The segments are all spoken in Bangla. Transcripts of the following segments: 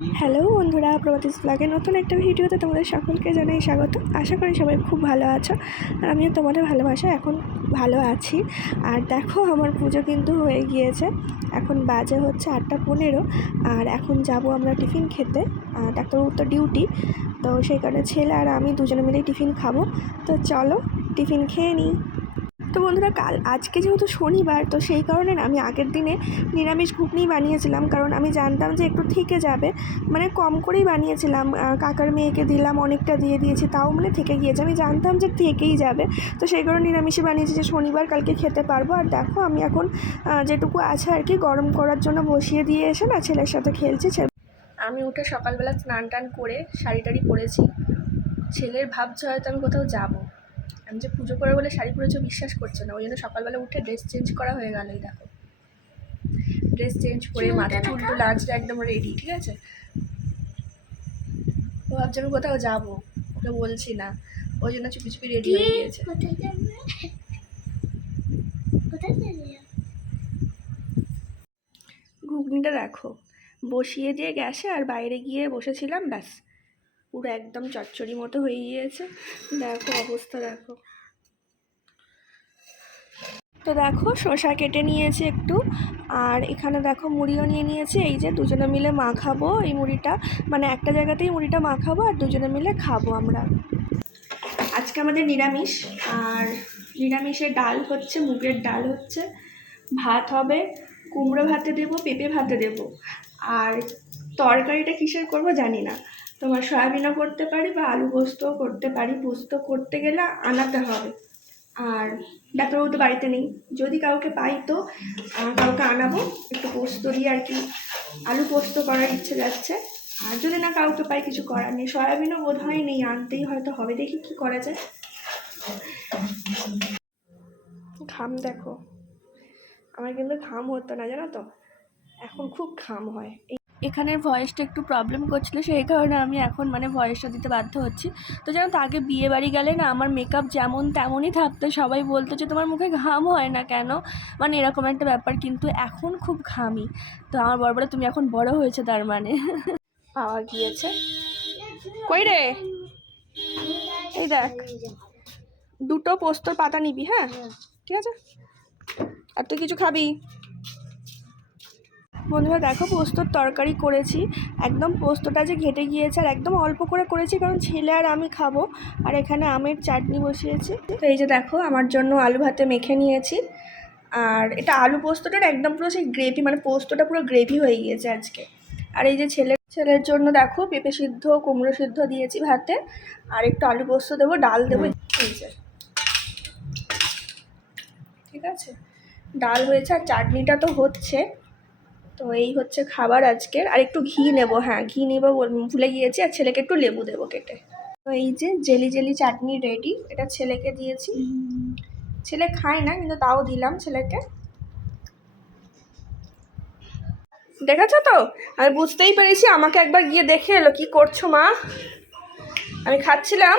হ্যালো বন্ধুরা, প্রভাতিস ব্লগে নতুন একটা ভিডিওতে তোমাদের সকলকে জানাই স্বাগত। আশা করি সবাই খুব ভালো আছো, আর আমিও তোমাদের ভালোবাসা এখন ভালো আছি। আর দেখো, আমার পুজো কিন্তু হয়ে গিয়েছে। এখন বাজে হচ্ছে 8:15, আর এখন যাব আমরা টিফিন খেতে। ডাক্তারবাবুর তো ডিউটি, তো সেই কারণে ছেলে আর আমি দুজনে মিলেই টিফিন খাবো। তো চলো টিফিন খেয়ে নিই। তো বন্ধুরা, আজকে যেহেতু শনিবার, তো সেই কারণে আমি আগের দিনে নিরামিষ ঘুগনি বানিয়েছিলাম, কারণ আমি জানতাম যে একটু থেকে যাবে, মানে কম করেই বানিয়েছিলাম। কাকার মেয়েকে দিলাম, অনেকটা দিয়ে দিয়েছি, তাও মানে থেকে গিয়েছে। আমি জানতাম যে থেকেই যাবে, তো সেই কারণে নিরামিষই বানিয়েছি, যে শনিবার কালকে খেতে পারবো। আর দেখো, আমি এখন যেটুকু আছে আর কি গরম করার জন্য বসিয়ে দিয়ে এসে না ছেলের সাথে খেলছি। আমি উঠে সকালবেলা স্নান টান করে শাড়ি টাড়ি পরেছি। ছেলের ভাবছে হয়তো আমি কোথাও যাবো। আমি যে পুজো করে বলে শাড়ি পরেছি বিশ্বাস করছে না, ওই জন্য সকালবেলা উঠে ড্রেস চেঞ্জ করা হয়ে গেল। এই দেখো, ড্রেস চেঞ্জ করে মাথা চুল টুল লাঞ্চটা একদম রেডি, ঠিক আছে। ও ভাবছে আমি কোথাও যাবো, ওকে বলছি না, ওই জন্য চুপি চুপি রেডি হয়ে গিয়েছে। ঘুগনিটা দেখো বসিয়ে দিয়ে গ্যাসে, আর বাইরে গিয়ে বসেছিলাম, ব্যাস পুরো একদম চচ্চড়ি মতো হয়ে গিয়েছে। দেখো অবস্থা দেখো। তো দেখো, শসা কেটে নিয়েছি একটু, আর এখানে দেখো মুড়িও নিয়ে নিয়েছি। এই যে দুজনে মিলে মাখাবো এই মুড়িটা, মানে একটা জায়গাতেই মুড়িটা মাখাবো আর দুজনে মিলে খাবো আমরা। আজকে আমাদের নিরামিষ, আর নিরামিষের ডাল হচ্ছে, মুগের ডাল হচ্ছে, ভাত হবে, কুমড়ো ভাতে দেবো, পেঁপে ভাতে দেবো। আর তরকারিটা কিসের করব জানি না, তোমার সয়াবিনও করতে পারি বা আলু পোস্তও করতে পারি। পোস্ত করতে গেলে আনাতে হবে, আর ডাক্তারবাবু তো বাড়িতে নেই। যদি কাউকে পাই তো কাউকে আনাবো, একটু পোস্ত দিয়ে আর কি আলু পোস্ত করার ইচ্ছে যাচ্ছে। আর যদি না কাউকে পাই, কিছু করার নেই। সয়াবিনও বোধ হয় নেই, আনতেই হয়তো হবে, দেখি কি করা যায়। ঘাম দেখো, আমার কিন্তু ঘাম হতো না জানো তো, এখন খুব ঘাম হয়। এখানের ভয়েসটা একটু প্রবলেম করছিল, সেই কারণে আমি এখন মানে ভয়েসটা দিতে বাধ্য হচ্ছি। তো জানো তো, আগে বিয়ে বাড়ি গেলে না আমার মেকআপ যেমন তেমনই থাকতো, সবাই বলতো যে তোমার মুখে ঘাম হয় না কেন, মানে এরকম একটা ব্যাপার। কিন্তু এখন খুব ঘামি। তো আমার বর বলে তুমি এখন বড় হয়েছে তার মানে। পাওয়া গিয়েছে। কই রে, এই দেখ, দুটো পোস্তর পাতা নিবি, হ্যাঁ ঠিক আছে। আর তুই কিছু খাবি? বন্ধুরা দেখো, পোস্তর তরকারি করেছি, একদম পোস্তটা যে ঘেটে গিয়েছে, আর একদম অল্প করে করেছি, কারণ ছেলে আর আমি খাবো। আর এখানে আমের চাটনি বসিয়েছি। তো এই যে দেখো, আমার জন্য আলু ভাতে মেখে নিয়েছি। আর এটা আলু পোস্তটার একদম পুরো সেই গ্রেভি, মানে পোস্তটা পুরো গ্রেভি হয়ে গিয়েছে আজকে। আর এই যে ছেলের জন্য দেখো পেঁপে সিদ্ধ, কুমড়ো সিদ্ধ দিয়েছি ভাতে, আর একটু আলু পোস্ত দেবো, ডাল দেবো। এই যে ঠিক আছে, ডাল হয়েছে, আর চাটনিটা তো হচ্ছে। তো এই হচ্ছে খাবার আজকের। আর একটু ঘি নেব, হ্যাঁ ঘি নেব ভুলে গিয়েছি। আর ছেলেকে একটু লেবু দেবো কেটে। তো এই যে জেলি জেলি চাটনি রেডি, এটা ছেলেকে দিয়েছি। ছেলে খায় না, কিন্তু তাও দিলাম ছেলেকে। দেখেছো তো, আমি বুঝতেই পেরেছি, আমাকে একবার গিয়ে দেখে এলো কি করছো মা। আমি খাচ্ছিলাম,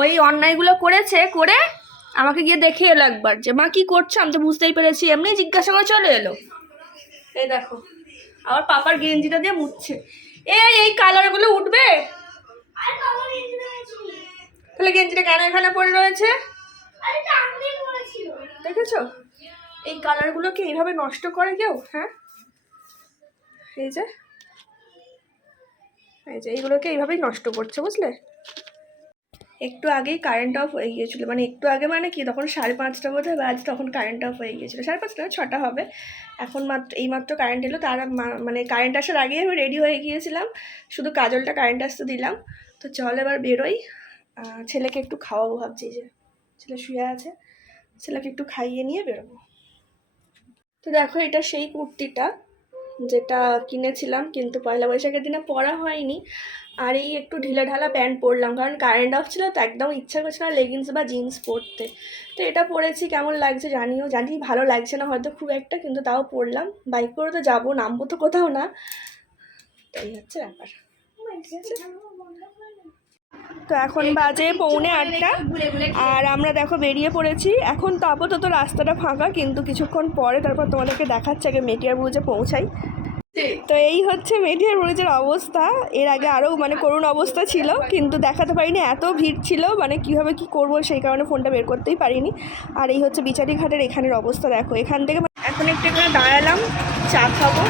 ওই অন্যায়গুলো করেছে, করে আমাকে গিয়ে দেখে এলো একবার যে মা কি করছো। আমি তো বুঝতেই পেরেছি, এমনি জিজ্ঞাসা করে চলে এলো। এই দেখো, আবার পাপার গেঞ্জিটা দিয়ে মুছছে। এই কালারগুলো উঠবে, তাহলে গেঞ্জিটা কেন এখানে পড়ে রয়েছে দেখেছো? এই কালারগুলোকে এইভাবে নষ্ট করে কেউ? হ্যাঁ, এই যে এইগুলোকে এইভাবেই নষ্ট করছে, বুঝলে। একটু আগেই কারেন্ট অফ হয়ে গিয়েছিলো, মানে একটু আগে মানে কি, তখন 5:30 বোধহয় বাজে, তখন কারেন্ট অফ হয়ে গিয়েছিলো। 5:30 6টা হবে। এখন এইমাত্র কারেন্ট এলো। তার মানে কারেন্ট আসার আগেই আমি রেডি হয়ে গিয়েছিলাম, শুধু কাজলটা কারেন্ট আসতে দিলাম। তো চল এবার বেরোই। ছেলেকে একটু খাওয়াবো ভাবছি, যে ছেলে শুয়ে আছে, ছেলেকে একটু খাইয়ে নিয়ে বেরোবো। তো দেখো, এটা সেই কুর্তিটা যেটা কিনেছিলাম, কিন্তু পয়লা বৈশাখের দিনে পরা হয়নি। আর এই একটু ঢিলে ঢালা প্যান্ট পরলাম, কারণ কারেন্ট অফ ছিল, তো একদম ইচ্ছা করছে না লেগিংস বা জিন্স পরতে। তো এটা পরেছি, কেমন লাগছে জানিও। জানি ভালো লাগছে না হয়তো খুব একটা, কিন্তু তাও পরলাম। বাইক করে তো যাবো, নামবো তো কোথাও না, এই হচ্ছে ব্যাপার। ঠিক আছে। তো এখন বাজে 7:45 আর আমরা দেখো বেরিয়ে পড়েছি। এখন তো আপাতত রাস্তাটা ফাঁকা, কিন্তু কিছুক্ষণ পরে তারপর তোমাদেরকে দেখাচ্ছে, আগে মেটিয়ার ব্রুজে পৌঁছাই। তো এই হচ্ছে মেটিয়ার ব্রুজের অবস্থা। এর আগে আরও মানে করুণ অবস্থা ছিল, কিন্তু দেখাতে পারিনি, এত ভিড় ছিল, মানে কীভাবে কী করবো সেই কারণে ফোনটা বের করতেই পারিনি। আর এই হচ্ছে বিচারি ঘাটের এখানের অবস্থা দেখো। এখান থেকে এখন একটু এখানে দাঁড়ালাম, চা খাবো,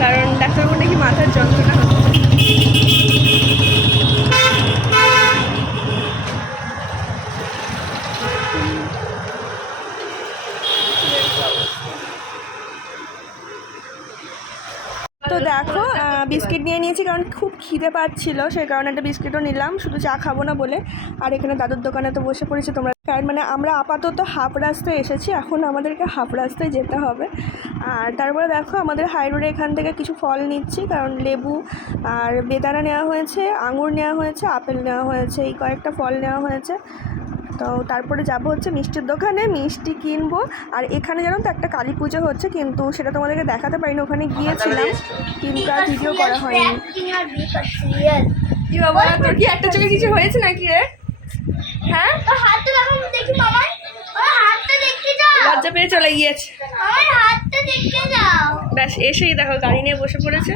কারণ ডাক্তারবাবু নাকি মাথার যন্ত্রণা হচ্ছে। তো দেখো বিস্কিট নিয়ে নিয়েছি, কারণ খুব খিদে পাচ্ছিল, সেই কারণে একটা বিস্কিটও নিলাম, শুধু চা খাবো না বলে। আর এখানে দাদুর দোকানে তো বসে পড়েছি তোমরা, কারণ মানে আমরা আপাতত হাফ রাস্তায় এসেছি, এখন আমাদেরকে হাফ রাস্তায় যেতে হবে। আর তারপরে দেখো আমাদের হাই রোডে এখান থেকে কিছু ফল নিচ্ছি, কারণ লেবু আর বেদানা নেওয়া হয়েছে, আঙুর নেওয়া হয়েছে, আপেল নেওয়া হয়েছে, এই কয়েকটা ফল নেওয়া হয়েছে। তো তারপরে যাব হচ্ছে মিষ্টির দোকানে, মিষ্টি কিনবো। আর এখানে জানো তো একটা কালী পুজো হচ্ছে, কিন্তু সেটা তোমাদেরকে দেখাতে পারিনি, ওখানে গিয়েছিলাম কিন্তু আর ভিডিও করা হয়নি। কি বাবা, তোর কি একটা চোখে কিছু হয়েছে নাকি রে? হ্যাঁ, তো হাতটা দেখো, দেখি মামা, ওই হাতটা দেখতে যাও, লজ্জা পেয়ে চলে গিয়েছে, আমার হাতটা দেখতে যাও। ব্যাস এসেই দেখো গাড়ি নিয়ে বসে পড়েছে।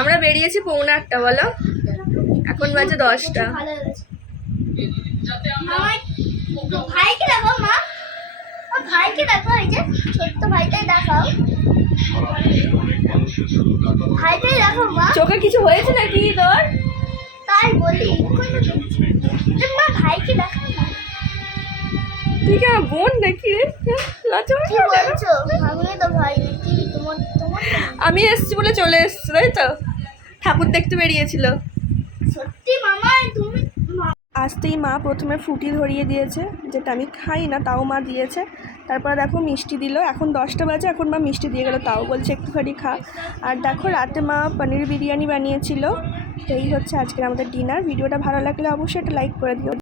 আমরা বেরিয়েছি 7:45, বলো এখন বাজে 10টা। ভাইকে দেখো মা, ভাইকে দেখো, এই যে ছোট্ট ভাইটাই দেখাও, ভাইটাই দেখো মা। চোখে কিছু হয়েছে নাকি তোর? তাই বলি মা, ভাইকে দেখো না। তুই কি আমার বোন নাকি রে? আমি এসছি বলে চলে এসছি, তাই তো? ঠাকুর দেখতে বেরিয়েছিল। সত্যি মামা, তুমি আসতেই মা প্রথমে ফ্রুটি ধরিয়ে দিয়েছে, যেটা আমি খাই না, তাও মা দিয়েছে। তারপরে দেখো মিষ্টি দিল, এখন 10টা বাজে, এখন মা মিষ্টি দিয়ে গেল, তাও বলছে একটুখানি খা। আর দেখো রাতে মা পনির বিরিয়ানি বানিয়েছিল। তো এই হচ্ছে আজকের আমাদের ডিনার। ভিডিওটা ভালো লাগলে অবশ্যই একটা লাইক করে দিও।